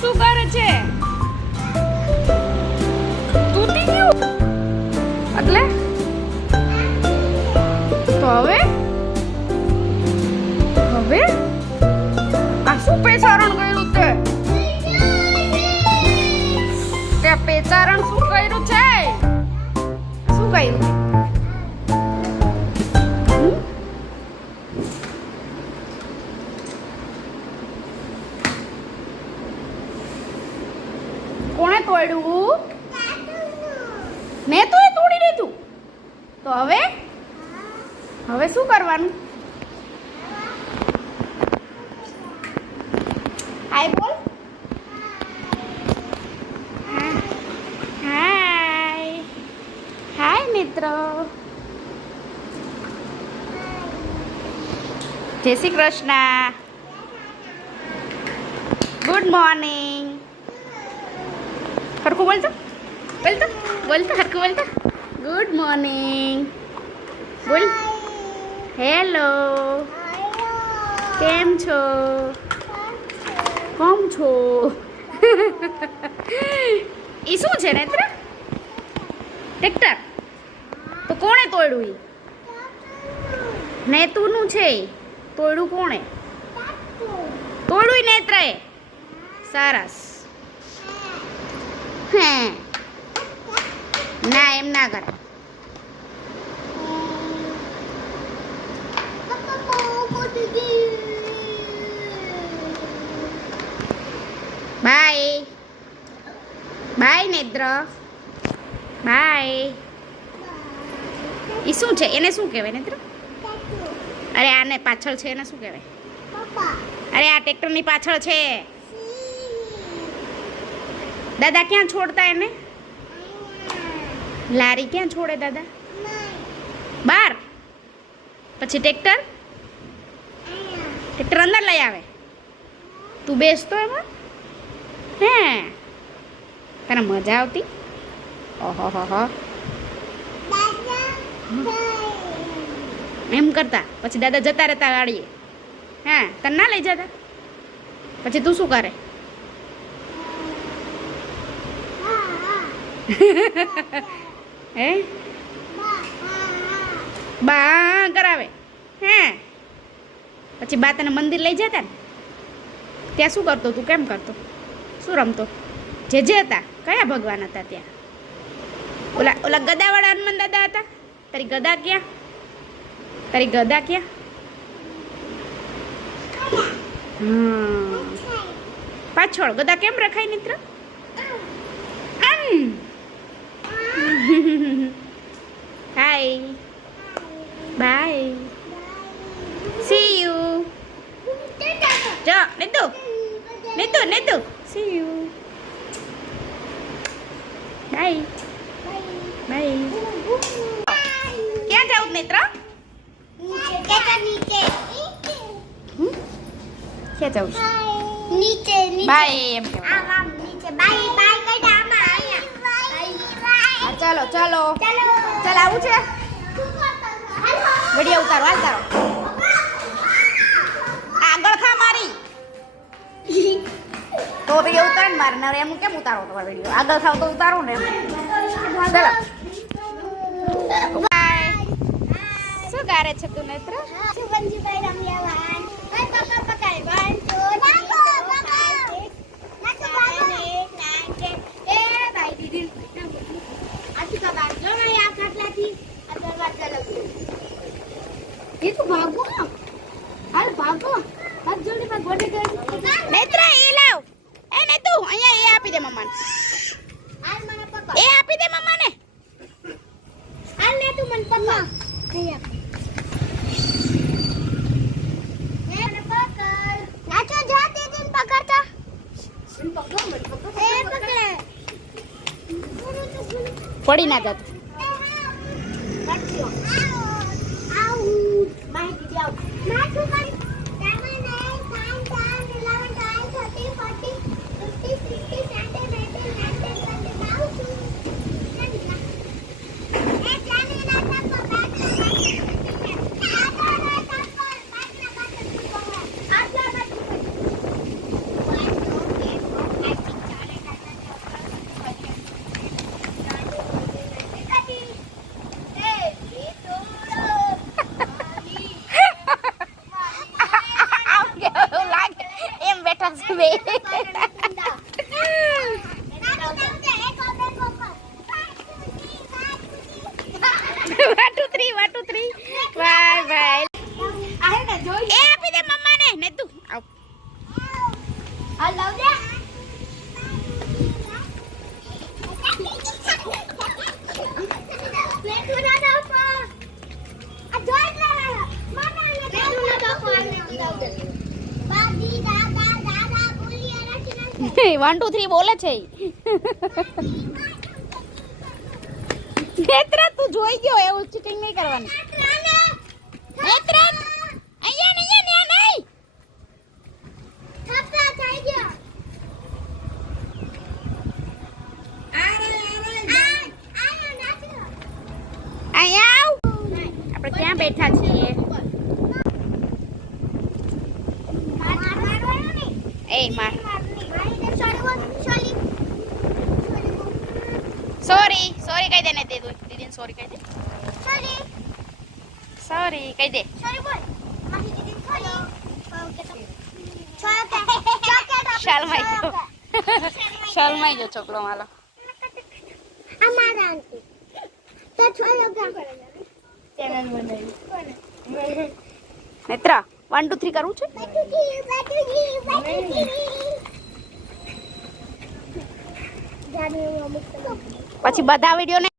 શું કરે છે? તૂટી ગયું એટલે તો હવે આ શું પેચારણ કર્યું તે પેચારણ શું કર્યું છે? શું કર્યું? કોણે તોડ્યું? મેં તો એ તોડી દીધું. તો હવે શું કરવાનું? હાય બોલ. હાય મિત્રો. જય શ્રી કૃષ્ણ. Good morning. હરખું બોલતો હરખું બોલતો. ગુડ મોર્નિંગ બોલ. હેલો. કેમ છો? ઈ શું છે નેત્ર? ટ્રેક્ટર. તો કોણે તોડ્યું? ઈ નેતુનું છે. તોડ્યું કોણે? તોડ્યું નેત્રએ. સરસ. હે ના એમ ના કરે. બાય નેત્ર. બાય. એ શું છે? એને શું કહેવાય નેત્ર? અરે આને પાછળ છે એને શું કહેવાય? અરે આ ટ્રેક્ટરની પાછળ છે. દાદા ક્યાં છોડતા એને? લારી ક્યાં છોડે દાદા? બહાર. પછી ટ્રેક્ટર અંદર લઈ આવે. તું બેસતો એમાં? હે તને મજા આવતી? ઓહો એમ કરતા પછી દાદા જતા રહેતા ગાડીએ. હા તને ના લઈ જતા? પછી તું શું કરે? હે બા કરાવે. હે પછી બા તને મંદિર લઈ જતા ને ત્યાં શું કરતો? તું કેમ કરતો? શું રમતો? જે હતા કયા ભગવાન હતા ત્યાં? ઓલા ગદાવાળા હનુમાન દાદા હતા. તારી ગદા ક્યાં? પાછળ ગદા કેમ રખાય મિત્ર? Hi bye. See you. જો નેતુ સી યુ. બાય. ક્યાં જાવ મિત્ર? ક્યાં જાવ? નીચે. બાય એમ કહેવાય. નીચે બાય કઈડા આમાં અહીંયા. ચાલો ચાલ આવું છે. વિડિયો ઉતારો. હાલ તારો આગળ ખા મારી. તો વિડિયો ઉતાર ને મારે નરે એમ કેમ ઉતારો તમારો વિડિયો? આગળ ખાવ તો ઉતારો ને. ચાલો બાય. શું કરે છે તું નેત્ર? સુગંજીભાઈ રમ્યાવાન. પપ્પા પકાય બાય. ये तो भागो ना. हाल भागो. हाथ जोड़ी में गोडे गए. नेत्रा ये लाओ. ए नेतू અહીંયા એ આપી દે મમ્માને. હાલ મને પપ્પા. એ આપી દે મમ્માને. હાલ નેતુ મને પપ્પા. કઈ આપ. મને પકડ. નાચો જાતે દિન પકડતા. દિન પકડ. એ પકડે. પડી ના જાત. સાસુ બે 1 2 3 બાય બાય એ આપી દે મમ્માને ને તું આવ આ લવ દે વન ટુ થ્રી બોલે છે નેત્રા તું જોઈ ગયો એવું ચીટિંગ નહીં કરવાની નેત્રા અહીંયા નહીં થપ્પા થઈ ગયો અહીંયા આવ આપણે ક્યાં બેઠા છીએ એ માર સોરી કહી દે ને દે દીદીને સોરી કહી દે સોરી કહી દે શરમાઈ ગયો છોકરો મારો નેત્રા 1 2 3 કરવું છે પછી બધા વિડીયો